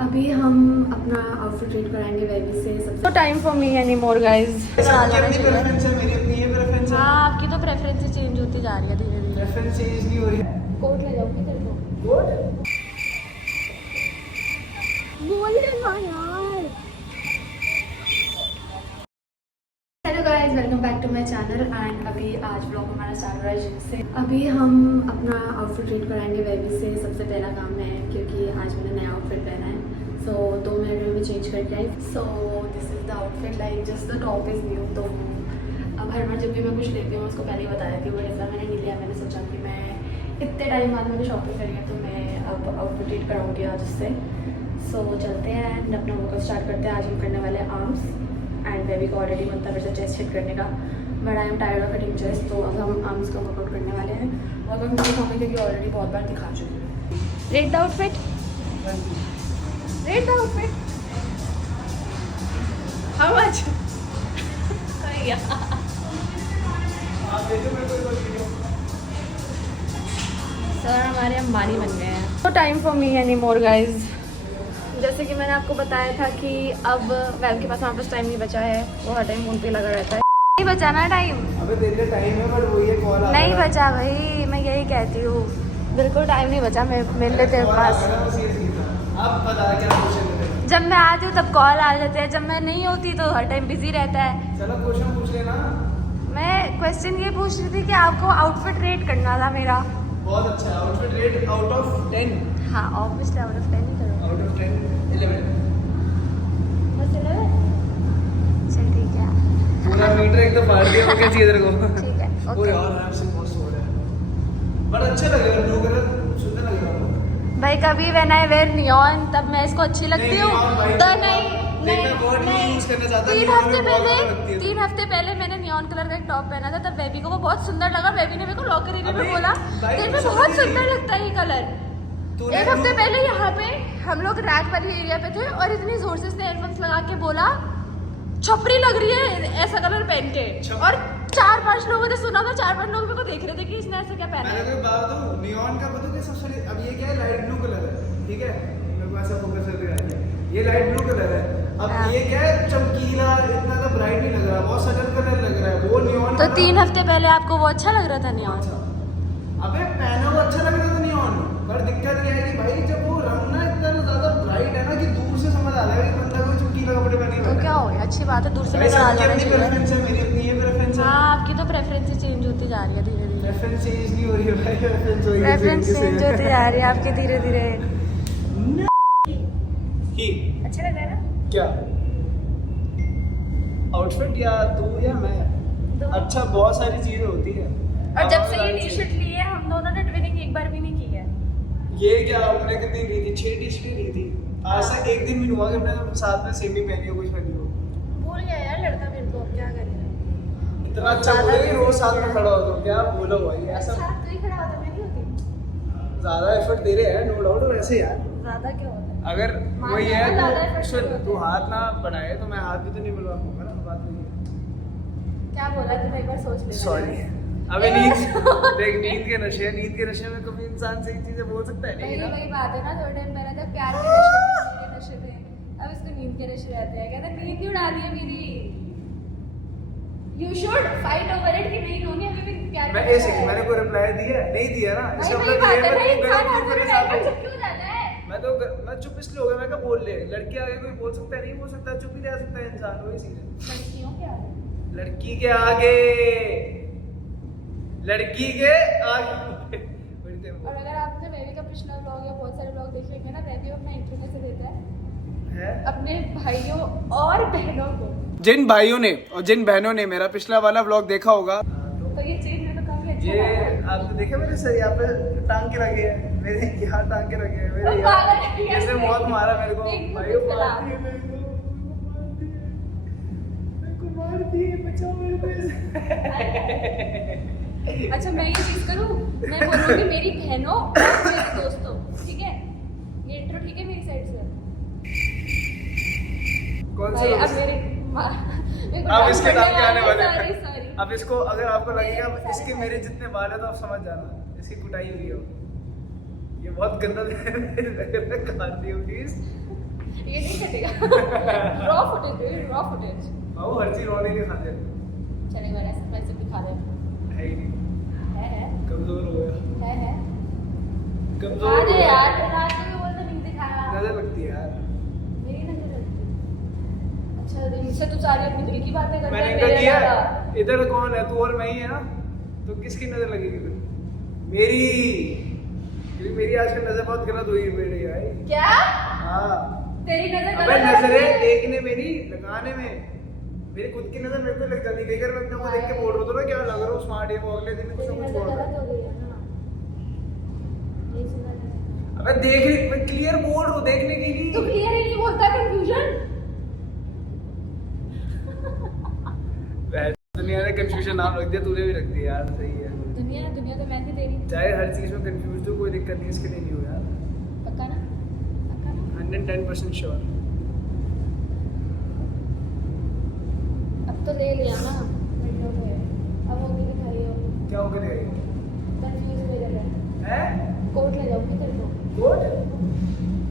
अभी हम अपना आउटफिट रेड कराएंगे बेबी से सबसे। No time for me anymore, guys. आपकी अपनी प्रेफरेंस है, मेरी अपनी ये प्रेफरेंस है। हाँ, आपकी तो प्रेफरेंस चेंज होती जा रही है धीरे धीरे। प्रेफरेंस चेंज नहीं हो रही है। कोट ले जाओगी तेरे को? कोट? बोल देना यार। Hello guys, welcome back to my channel. And अभी आज ब्लॉग हमारा स्टार्ट हो रहा है जिम से। अभी हम अपना आउटफिट रेड कराएंगे बेबी से। सबसे पहला काम है क्योंकि आज मैंने नया आउटफिट पहना है, सो 2 मिनट में मैं चेंज करके आई। So this is the outfit, like just the top is new. तो अब हर बार जब भी मैं कुछ लेती हूँ उसको पहले ही बताया थी, वो ऐसा मैंने नहीं लिया। मैंने सोचा कि मैं इतने टाइम बाद मैंने शॉपिंग करी है तो मैं अब आउटफिट रेड कराऊँगी आज उससे। सो चलते हैं एंड अपना वर्कआउट स्टार्ट करते हैं। आज हम करने वाले आर्म्स एंड बेबी को ऑलरेडी बनता है मेरे से चेस्ट हिट करने का, but I am tired of hitting chest. तो अब हम आर्म्स का वर्कआउट करने वाले हैं। वर्कआउट नहीं दिखाऊंगी क्योंकि ऑलरेडी बहुत बार दिखा चुकी हूँ। Rate the outfit. Rate the outfit. How much? Sir हमारे अंबानी बन गए हैं। No time for me anymore, guys. जैसे कि मैंने आपको बताया था कि अब वेब के पास हमारे पास टाइम नहीं बचा है, वो हर टाइम फोन पे लगा रहता है। नहीं बचा ना टाइम? अबे तेरे लिए टाइम है पर वो ये कॉल आ नहीं बचा भाई, मैं यही कहती हूँ, बिल्कुल टाइम नहीं बचा मेरे लिए तेरे पास। अब बता क्या क्वेश्चन करें? जब मैं आती हूँ तब कॉल आ जाते हैं, जब मैं नहीं होती तो हर टाइम बिजी रहता है। चलो क्वेश्चन पूछ लेना। मैं क्वेश्चन ये पूछ रही थी कि आपको आउटफिट रेट करना था मेरा। बहुत अच्छा आउटफिट रेट आउट ऑफ 10। हाँ ऑब्वियसली आउट ऑफ 10 ही करो। Out of 10 11। बस 11? चल ठीक है। पूरा मीटर एकदम फाड़ दिया। वो क्या चाहिए तेरे को? ठीक है, वो ओके। यार आराम से बहुत सो रहा है, बड़ा अच्छा लगेगा ब्लू कलर, सुंदर लगेगा। भाई कभी व्हेन आई वेयर नियॉन तब मैं इसको अच्छी लगती नहीं, हूँ। neon white तो नहीं, नहीं मैं word नहीं use करना चाहता, 3 neon हफ्ते में बहुत बुरा लगती है। 3 हफ्ते पहले मैंने नियॉन कलर का एक टॉप पहना था, तब बेबी को वो बहुत सुंदर लगा। बेबी ने मेरे को लॉकर एरिया में अबे, बोला भाई, तेरे पे समझ बहुत नहीं सुंदर रही। लगता है ये कलर। तूने एक हफ्ते पहले यहाँ पे हम लोग रैक वाली एरिया पे थे और इतनी जोर से इसने हेडफोन्स लगा के बोला छपरी लग रही है ऐसा कलर पहन के। और 4-5 लोगों ने सुना था, 4-5 लोग मेरे को देख रहे थे कि इसने ऐसा क्या पहना मैंने है। कोई बात दूं, नियॉन का पता क्या सबसे, अब ये क्या है, लाइट ब्लू कलर है, ठीक है, मेरे को ऐसा फोकस करके रखना है, ये लाइट ब्लू कलर है। अब हाँ। ये क्या है, चमकीला, इतना तो ब्राइट नहीं लग रहा, बहुत सटल कलर लग रहा है। वो नियॉन तो 3 हफ्ते पहले आपको वो अच्छा लग रहा था नियॉन? अबे पहना हुआ अच्छा लग रहा था नियॉन, पर दिक्कत क्या है कि भाई जब वो रंग ना इतना ज्यादा ब्राइट है ना कि दूर से समझ आ जाएगा कि बंदा कोई चमकीला कपड़े पहने तो क्या हो गया, अच्छी बात है, दूर से नजर आ जाना चाहिए। प्रेफरेंस है, मेरी अपनी ये प्रेफरेंस है। हाँ आपकी तो प्रेफरेंस चेंज होती जा रही है धीरे धीरे। प्रेफरेंस चेंज नहीं हो रही है भाई, प्रेफरेंस हो रही है। प्रेफरेंस चेंज होती जा रही है आपकी धीरे धीरे। ही अच्छा लग रहा है ना? क्या आउटफिट, या तू या मैं? दो। अच्छा बहुत सारी चीजें होती है। और जब से ये टी शर्ट ली है हम दोनों ने ट्विनिंग एक बार भी नहीं की है। ये क्या हमने कितनी ली थी? 6 टी शर्टें ली थी। आज से एक दिन भी नहीं हुआ कि हमने साथ में सेम ही पहनी हो, कुछ पहनी हो। भूल गया यार लड़का मेरे को, अब क्या करें। इतना अच्छा बोले कि रोज साथ में खड़ा हो तो क्या बोलो भाई, ऐसा साथ तो ही खड़ा होता, मैं नहीं होती। ज्यादा एफर्ट दे रहे हैं नो डाउट। वैसे यार ज्यादा क्या होता है? अगर मान वही लिया है ना, ज्यादा तो effort सुन, नहीं तू होता। हाथ ना बढ़ाए तो मैं हाथ भी तो नहीं मिलवा पाऊंगा ना, बात वही है। क्या बोला तुम, एक बार सोच ले। सॉरी। अबे नींद देख, नींद के नशे में कभी इंसान सही चीजें बोल सकता है नहीं वही ना। वही बात है ना, थोड़े टाइम पहले तक प्यार के नशे थे, मेरे नशे थे, अब इसको नींद के नशे रहते हैं। कहता नींद क्यों उड़ा दी है मेरी। You should fight over it कि नहीं होनी अभी भी प्यार मैं का ऐसे नशा है। मैंने कोई रिप्लाई दिया नहीं दिया ना, भाई इसका वही मतलब बात ये है ना, मैं इंसान हर गलत जगह मेरे साथ डायवर्ट हूँ। चुप क्यों जाता है। मैं चुप इसलिए हो गया, मैं कहा बोल ले, लड़की आगे कोई बोल सकता है, नहीं बोल सकता, चुप ही रह सकता है इंसान, वही चीज है। लड़कियों के आगे लड़की के आगे, लड़की के आगे। और अगर आपने बेबी का पिछला व्लॉग या बहुत सारे व्लॉग देखेंगे ना, बेबी अपना इंट्रो कैसे देता है अपने भाइयों और बहनों को। जिन भाइयों ने और जिन बहनों ने मेरा पिछला वाला व्लॉग देखा होगा, तो ये चीज में तो काफी अच्छा ये लगा। आपने देखे मेरे सर यहाँ पे टांग के रखे हैं, मेरे यहाँ टांग के रखे हैं, मेरे और यहाँ पागल है इसने कैसे? बहुत मारा मेरे को एक भाई, दूसरे मार खिलाफ। दिए मेरे को मार दिए, बचाओ मेरे को इससे। अच्छा मैं ये चीज करूँ, मैं बोलूँगी मेरी बहनों और मेरे दोस्तों, ठीक है, ये इंट्रो ठीक है मेरी साइड से। कौन भाई अब सा? मेरे को अब इसके नाम क्या आने वाले सॉरी हैं? सॉरी। अब इसको अगर आपको लगेगा इसके मेरे जितने बाल है तो आप समझ जाना इसकी कुटाई हुई हो। ये बहुत गंदा काट दियो प्लीज। रॉ फुटेज बाबू हर चीज रॉ नहीं खाते चले वाला सब वैसे भी खा रहे है ही नहीं है कमजोर हो गया है कमजोर हो अरे गया यार रात में भी बोलते नहीं दिखाया नजर लगती है यार मेरी नजर लगती है। अच्छा इनसे तू सारी अपनी दिल की बातें करता मैंने है क्या मेरे किया अलावा। इधर कौन है तू और मैं ही है ना तो किसकी नजर लगेगी फिर मेरी क्योंकि मेरी आजकल नजर बहुत गलत हुई मेरी भाई क्या हाँ तेरी नजर अबे गलत है? नजरें देखने मेरी लगाने में मेरी खुद की नजर मेरे पे लग जाती है कई बार मैं अपने को देख के बोल रहा हूँ ना क्या लग रहा हूँ स्मार्ट है वो अगले दिन कुछ तेरी ना कुछ नजर बोल रहा गलत है हो गई है ना ये सुना है। अबे देखने मैं क्लियर बोल रहा हूँ देखने की तू नहीं क्लियर ही नहीं बोलता कंफ्यूजन दुनिया ने कंफ्यूजन नाम रख दिया तूने भी रख दिया यार सही है दुनिया तो मैं थी तेरी चाहे हर चीज में कंफ्यूज हो कोई दिक्कत नहीं इसके लिए नहीं हो यार पक्का ना 110% श्योर अब तो ले लिया ना मिनटों में अब होगी दिखाई हो क्या हो गया कंफ्यूज हो गया है कोर्ट ले जाऊंगी तेरे को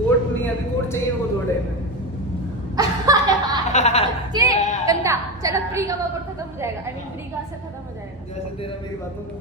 कोट नहीं अभी कोट चाहिए वो थोड़े में ये गंदा चलो प्री का वर्कआउट खत्म हो जाएगा आई मीन प्री का असर खत्म हो जाएगा जैसे तेरा मेरी बातों में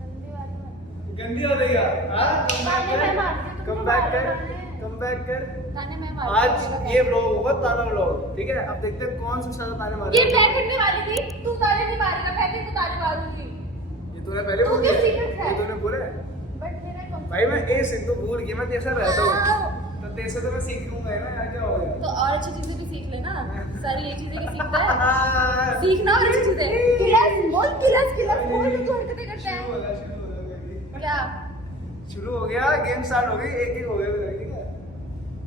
गंदी बात मत गंदी हो गई यार हां ताने मैं मारती हूँ, कम बैक कर कम बैक कर ताने मैं मारती हूँ, आज ये व्लॉग होगा ताना व्लॉग ठीक है अब देखते हैं कौन सा ज्यादा ताने ये मारेगा मैं करने वाली थी तू ताने नहीं मारेगा मैं भी ताने मारूंगी ये तूने पहले तू बोल क्या दिया सीक्रेट है? ये तूने बोला है बट मेरा भाई मैं ए सिंह तो भूल गया मैं तेरे साथ रहता हूँ तो तेरे से तो मैं सीख लूंगा ना यार क्या हो गया तो और अच्छी चीजें भी सीख लेना सारी ये चीजें भी सीखता है सीखना और अच्छी चीजें किलस बोल तू हरकतें करता है क्या शुरू हो गया गेम स्टार्ट हो गई एक एक हो गया ठीक है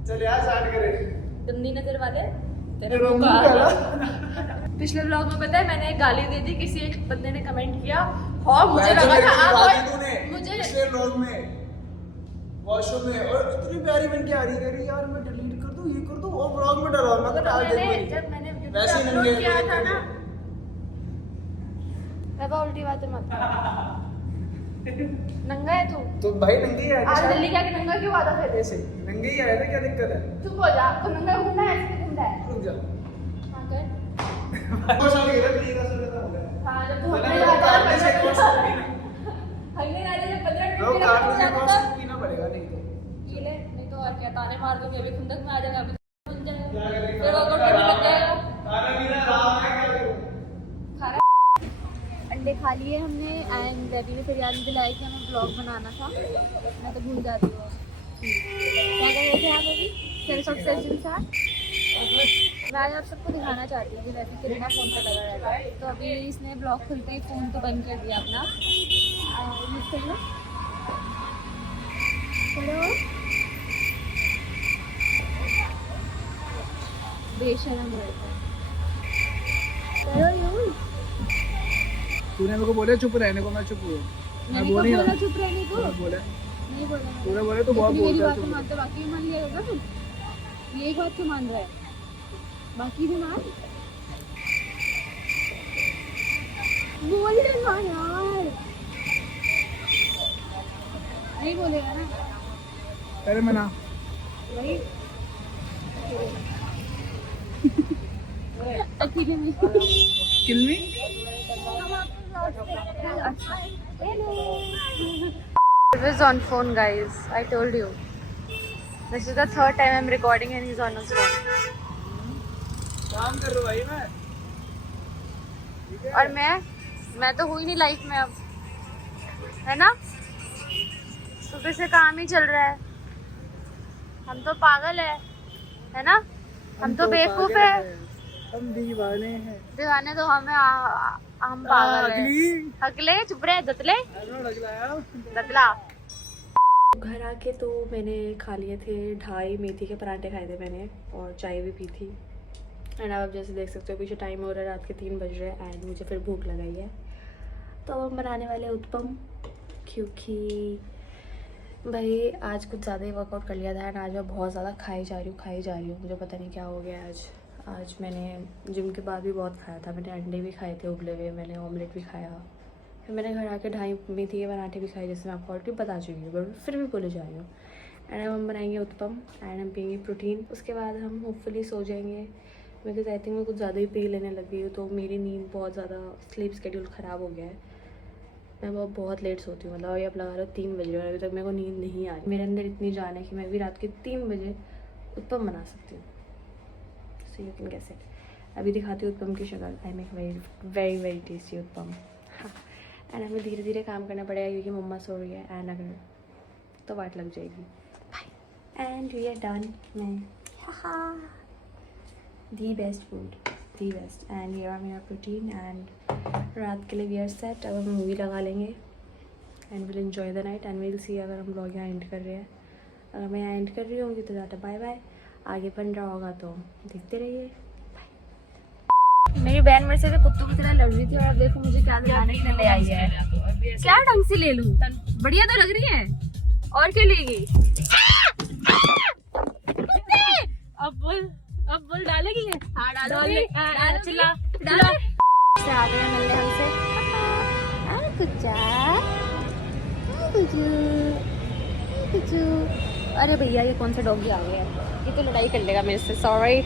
चल यार स्टार्ट करें गंदी नजर वाले तेरे रोंग पिछले व्लॉग में पता है मैंने एक गाली दी थी किसी एक बंदे ने कमेंट किया और मुझे लगा था आप और मुझे पिछले व्लॉग में वॉशरूम में और इतनी प्यारी बन के आ रही है यार मैं डिलीट कर दूं ये कर दूं और व्लॉग में डाला मैं कहा डाल दे जब मैंने वीडियो वैसे ही अपलोड नंगे किया था नंगे। ना बाबा उल्टी बातें मत कर। नंगा है तू तो भाई नंगे ही आए आज थे दिल्ली क्या कि नंगा क्यों आधा फिर ऐसे नंगे ही आए थे क्या दिक्कत है चुप हो जा तो नंगा घूमना है ऐसे घूमना है रुक जा हाँ कर बहुत सारी गलत नहीं का सर हो गया हाँ जब तू मैंने हंसने वो लगा काटने से कोर्स था पीना हंसने लगा जब 15 वो मिनट काटने से मेरा कोर्स था पीना पड़ेगा नहीं तो ये ले नहीं तो और क्या ताने मार दूंगी अभी खुंदक में आ जाएगा अभी खुल क्या जाएगा करेंगे फिर वर्कआउट करने लग जाएगा तारा मीरा राम है क्या करूं खा रहा अंडे खा लिए हमने एंड बेबी ने फिर याद दिलाया कि हमें ब्लॉग बनाना था मैं तो भूल जाती हूँ क्या कर रहे थे आप अभी सेल्फ ऑब्सेशन था मैं आज आप सबको दिखाना चाहती हूँ कि वैसे कितना फ़ोन पे लगा रहता है तो अभी इसने ब्लॉग खुलते ही फ़ोन तो बंद कर दिया अपना यूज़ कर लो करो बेशरम रहता है करो यूज़ तूने मेरे को बोला चुप रहने को मैं चुप हुआ मैंने कब बोला चुप रहने को बोला नहीं बोला मैंने। तूने बोला तो बहुत इतनी मेरी बोलता बात है तो चुप मानते बाकी भी मान लिया होगा तुम ये एक बात तो मान रहा है बाकी भी मान बोल रहे ना यार नहीं बोलेगा ना अरे मना वही अकेले में किल मी It was on phone, guys. I told you. This is the third time I'm recording and he's on his phone. काम कर रहा भाई मैं ठीक है और मैं तो हुई नहीं लाइफ में अब, है ना? सुबह से काम ही चल रहा है. हम तो पागल है ना? हम तो बेवकूफ है. हम दीवाने हैं दीवाने तो हम पागल है. अगले चुप रहे दतले दतला. घर आके तो मैंने खा लिए थे 2.5 मेथी के पराठे खाए थे मैंने और चाय भी पी थी. एंड आप जैसे देख सकते हो पीछे टाइम हो रहा है रात के 3 बज रहे हैं एंड मुझे फिर भूख लगाई है तो अब हम बनाने वाले हैं उत्पम क्योंकि भाई आज कुछ ज़्यादा ही वर्कआउट कर लिया था एंड आज मैं बहुत ज़्यादा खाई जा रही हूँ मुझे पता नहीं क्या हो गया आज मैंने जिम के बाद भी बहुत खाया था. मैंने अंडे भी खाए थे उबले हुए, मैंने ऑमलेट भी खाया फिर मैंने घर आके ढाई मेथी के पराठे भी खाए, जैसे मैं आपको ऑलरेडी बता चुकी हूँ, बट फिर भी बोले जा रही हूँ। एंड हम बनाएंगे उत्पम एंड हम पियेंगे प्रोटीन। उसके बाद हम होपफुली सो जाएंगे, बिकॉज आई थिंक मैं कुछ ज़्यादा ही पी लेने लग गई हूँ, तो मेरी नींद बहुत ज़्यादा, स्लीप स्केड्यूल ख़राब हो गया है। मैं बहुत लेट सोती हूँ, मतलब अभी आप लगा लो 3 बज रहे हो, अभी तक मेरे को नींद नहीं आ रही। मेरे अंदर इतनी जान है कि मैं भी रात के 3 बजे उत्पम बना सकती हूँ। So you can guess it. अभी दिखाती हूँ उत्पम की शक्ल। I make very very tasty uttapam. And हमें धीरे धीरे काम करना पड़ेगा क्योंकि मम्मा सो रही है, एंड अगर तो वाट लग जाएगी। Bye and we are done. मैं the best food, the best. And here are मेरा प्रोटीन एंड रात के लिए वी आर सेट। अब हम मूवी लगा लेंगे and will enjoy the night and will see अगर हम ब्लॉग यहाँ एंड कर रहे हैं। अगर मैं यहाँ एंड कर रही होंगी तो ज़्यादा बाय बाय। आगे बन रहा होगा तो देखते रहिए। मेरी बहन मेरे से तो कुत्तों की तरह लड़ रही थी और अब देखो मुझे क्या दिलाने के लिए ले आई है। क्या ढंग से ले लूं? बढ़िया तो लग रही है। और क्या लेगी? अब बोल डालेगी? हाँ डालोगी? चिल्ला से आ गए मिलने हमसे। कुचू। अरे भैया ये कौन सा डॉगी आ गया है? ये तो लड़ाई कर लेगा मेरे से। सॉरी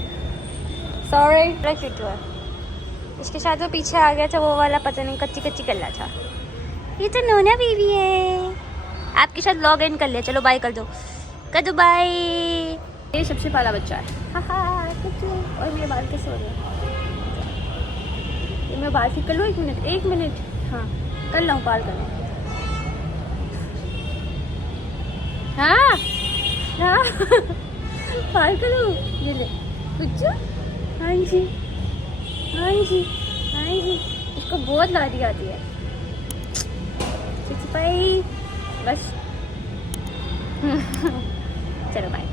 क्यूट है। इसके साथ वो पीछे आ गया था वो वाला, पता नहीं कच्ची कर रहा था। ये तो नोना बेबी है। आपके साथ लॉग इन कर लिया, चलो बाय कर दो बाय। ये सबसे पहला बच्चा है। और मेरे बाल कैसे हो रहे हैं? ये मैं बाल ठीक कर लूँ? 1 मिनट। हाँ कर लूँ, पार कर लूँ। हाँ पार कर लूँ। ये ले कुछ। हाँ जी इसको बहुत लाडी आती है। बस चलो बाय।